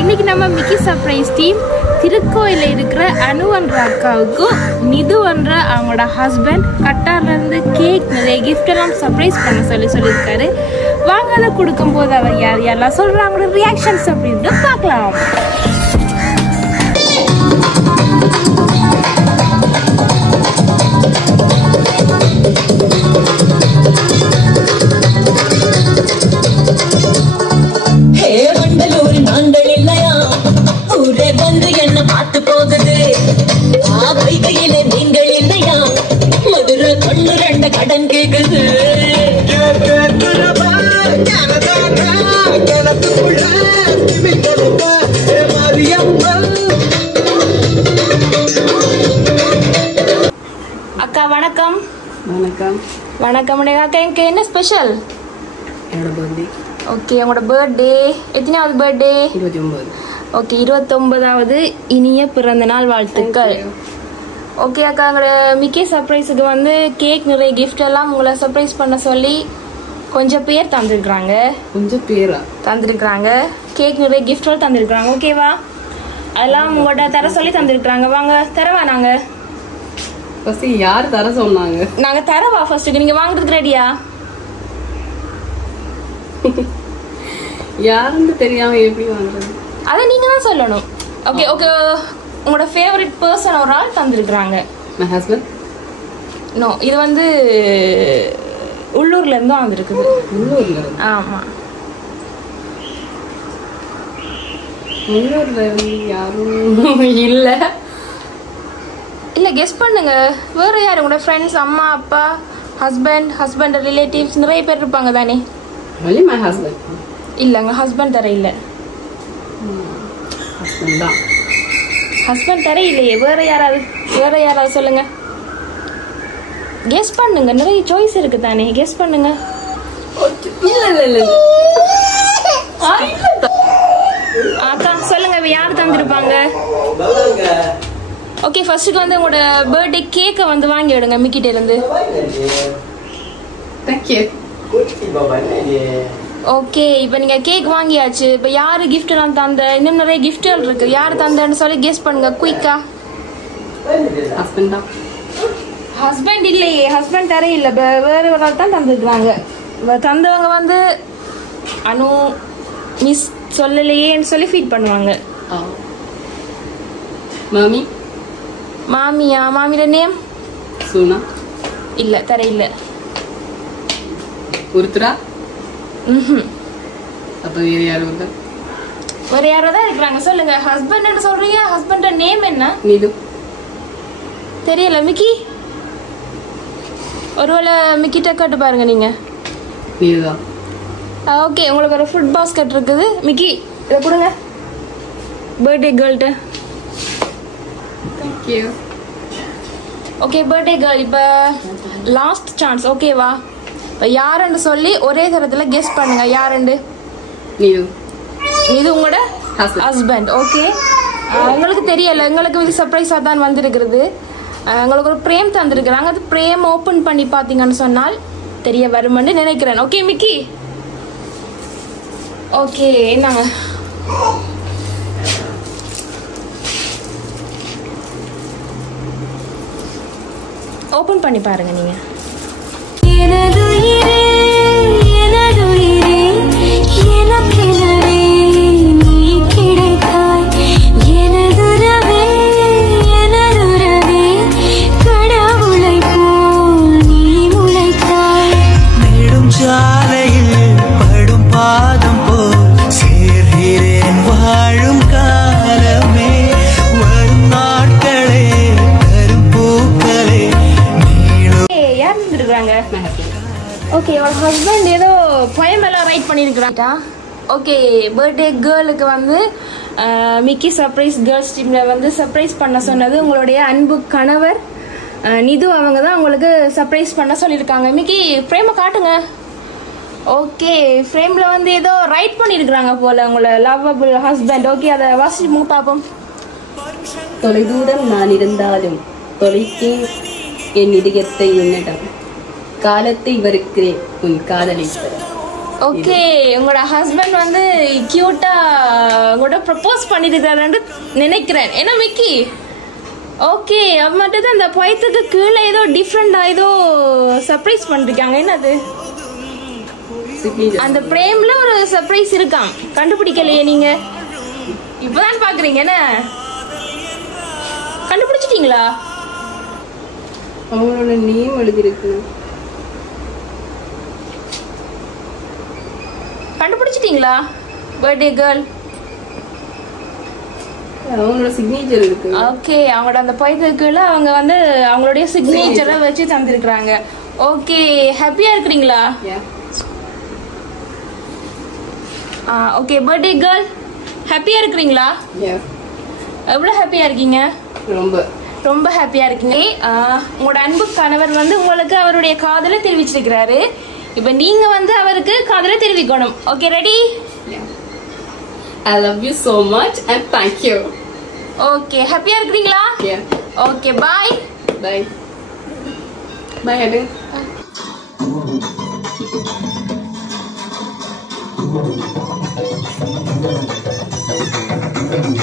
இன்னைக்கு நம்ம Mickey surprise team திருக்கோயிலில் இருக்கிற அனுவன்ற அக்காவுக்கும் நிதுவன்ற அவங்களோட ஹஸ்பண்ட் கட்டார்லேருந்து கேக் நிறைய கிஃப்ட் எல்லாம் சர்ப்ரைஸ் பண்ண சொல்லியிருக்காரு. வாங்க அதை கொடுக்கும்போது அவர் யாரெல்லாம் சொல்கிறாங்களோட ரியாக்ஷன்ஸ் அப்படின்னு பார்க்கலாம். கடன் கேக்குது அக்கா வணக்கம். வணக்கம். வணக்கம் அக்கா. எனக்கு என்ன ஸ்பெஷல்? என்னோட பர்த்டே. ஓகே, உங்களோட பர்த்டே எத்தனாவது பர்த்டே? 29. ஓகே, 29வது இனிய பிறந்த நாள் வாழ்த்துக்கள். ஓகே அக்கா, எங்களோட மிக்கி சர்ப்ரைஸுக்கு வந்து கேக் நிறைய கிஃப்ட் எல்லாம் உங்களை சர்ப்ரைஸ் பண்ண சொல்லி கொஞ்சம் பேர் தந்துருக்குறாங்க. கொஞ்சம் பேரா தந்துருக்குறாங்க. கேக் நிறைய கிஃப்ட்கள் தந்துருக்குறாங்க. ஓகேவா? அதெல்லாம் உங்கள்கிட்ட தர சொல்லி தந்துருக்குறாங்க. வாங்க தரவா? நாங்கள் ஃபர்ஸ்ட் யார் தர சொன்னாங்க? நாங்கள் தரவா ஃபர்ஸ்ட்டுக்கு? நீங்கள் வாங்குறதுக்கு ரெடியா? யாருன்னு தெரியாம எப்படி வாங்குறது? அதை நீங்கள் தான் சொல்லணும். ஓகே ஓகே, உங்களோட ஃபேவரட் பர்சன் ஒரு ஆள் தந்துருக்குறாங்க. My husband? நோ, இது வந்து உள்ளூர்ல இருந்து வந்திருக்குது. உள்ளூர்ல? ஆமா, உள்ளூர்ல யாரும் இல்ல. இல்ல, கெஸ் பண்ணுங்க. வேற யாரு? உங்களோட ஃப்ரெண்ட்ஸ், அம்மா அப்பா, ஹஸ்பண்ட் ரிலேட்டிவ்ஸ் நிறைய பேர் இருப்பாங்க தானே? only my husband. இல்லங்க, ஹஸ்பண்ட் தர இல்ல. ஹஸ்பண்ட் தான். ஹஸ்பண்ட் தர இல்லையே. வேற யாராவது சொல்லுங்க. கெஸ் பண்ணுங்க, நிறைய சாய்ஸ் இருக்கு தானே, கெஸ் பண்ணுங்க. இல்ல அக்கா சொல்லுங்க, யார் தந்திருப்பாங்க? ஓகே, ஃபர்ஸ்ட்டுக்கு வந்து உங்களோட பர்த்டே கேக்கை வந்து வாங்கி விடுங்க மிக்கிட்ட இருந்து. Thank you. ஓகே, இப்போ நீங்கள் கேக் வாங்கியாச்சு. இப்போ யார் கிஃப்ட் எல்லாம் தந்த? இன்னும் நிறைய கிஃப்ட்கள் இருக்கு. யார் தந்தன்னு சொல்லி கெஸ் பண்ணுங்க குயிக்கா. ஹஸ்பண்ட் தான். ஹஸ்பண்ட் இல்லையே, ஹஸ்பண்ட் தர இல்லை. வேற ஒரு ஆள் தான் தந்துருக்குறாங்க. தந்தவங்க வந்து அனு மிஸ் சொல்லலையேன்னு சொல்லி ஃபீல் பண்ணுவாங்க. மாமி? மாமியா? மாமியோட நேம் சூனா? இல்லை, தர இல்லை. ஒருத்தரா? அப்ப வேற யாரும் இல்ல. வேற யாரோ தான் இருக்கிறாங்க. சொல்லுங்க. ஹஸ்பண்ட் சொல்றீங்க, ஹஸ்பண்ட் நேம் என்ன? நீது? தெரியல. மிக்கி? ஒருவேளை மிக்கிட்ட கேட்டு பாருங்க நீங்க. நீதான். ஓகே, உங்களுக்கு ஒரு ஃபுட் பாஸ்கெட் இருக்குது. மிக்கி, இதை கொடுங்க பர்த்டே கேர்ள்கிட்ட. தேங்க்யூ. ஓகே, பர்த்டே கேர்ள், இப்போ லாஸ்ட் சான்ஸ். ஓகேவா? இப்போ யாருன்னு சொல்லி ஒரே தரத்தில் கெஸ் பண்ணுங்க. யாருண்டு? நீது. இது உங்களோட ஹஸ்பண்ட். ஓகே, உங்களுக்கு தெரியல. எங்களுக்கு இது சர்ப்ரைஸாக தான் வந்திருக்கிறது. உங்களுக்கு ஒரு பிரேம் தந்திருக்கிறாங்க. அது பிரேம் ஓப்பன் பண்ணி பார்த்தீங்கன்னு சொன்னால் தெரிய வருமென்னு நினைக்கிறேன். Okay Mickey? ஓகே, என்னங்க ஓப்பன் பண்ணி பாருங்க நீங்க. ஓகே, உங்களோட ஹஸ்பண்ட் ஏதோ போயமெல்லாம் ரைட் பண்ணியிருக்கிறாங்க. ஓகே, பர்த்டே கேர்ளுக்கு வந்து மிக்கி சர்ப்ரைஸ் கேர்ள்ஸ் டீமில் வந்து சர்ப்ரைஸ் பண்ண சொன்னது உங்களுடைய அன்பு கணவர் நிது. அவங்க தான் உங்களுக்கு சர்ப்ரைஸ் பண்ண சொல்லியிருக்காங்க. மிக்கி, ஃப்ரேமை காட்டுங்க. ஓகே, ஃப்ரேமில் வந்து ஏதோ ரைட் பண்ணியிருக்கிறாங்க போல உங்களை லவ்வபிள் ஹஸ்பண்ட். ஓகே, அதை வாசிச்சு பார்ப்போம். தொலைதூரம் நான் இருந்தாலும் தொலைத்தேன் என் இதயத்தை உன்னிடம் காலத்தை வருக்கிறேன் உன் காதலை. ஓகே, உங்களோட ஹஸ்பண்ட் வந்து கியூட்டா உங்களோட ப்ரப்போஸ் பண்ணிருக்காருன்னு நினைக்கிறேன். என்ன மிக்கி? ஓகே, அது மட்டும் தான் அந்த பயத்துக்கு கீழே ஏதோ டிஃப்ரெண்டா ஏதோ சர்ப்ரைஸ் பண்ணிருக்காங்க. என்னது? அந்த பிரேம்ல ஒரு சர்ப்ரைஸ் இருக்காம். கண்டுபிடிக்கலையே நீங்க? இப்பதான் பாக்குறீங்க. என்ன கண்டுபிடிச்சிட்டீங்களா? அவங்களோட நேம் எழுதிருக்கு. கண்டுபிடிச்சிட்டீங்களா? பர்த்டே கேர்ள் அவங்களோட சிக்னேச்சர் இருக்கு. ஓகே, அவங்களோட அந்த பயத்துக்குள்ள அவங்க வந்து அவங்களுடைய சிக்னேச்சரை வச்சு தந்திருக்காங்க. ஓகே, ஹாப்பியா இருக்கிறீங்களா? ஓகே, பர்த்டே கேர்ள் ஹாப்பியா இருக்கிறீங்களா? எவ்வளவு ஹாப்பியா இருக்கீங்க? ரொம்ப ரொம்ப ஹாப்பியா இருக்கீங்க. உங்களோட அன்பு கணவர் வந்து உங்களுக்கு அவருடைய காதலை தெரிவிச்சிருக்கிறாரு. இப்ப நீங்க வந்து அவருக்கு காதலை தெரிவிக்கணும். Okay, ready? I love you so much and thank you. Okay, ஹாப்பியா இருக்கிறீங்களா? Okay, bye. Bye. Bye, Adu. Bye.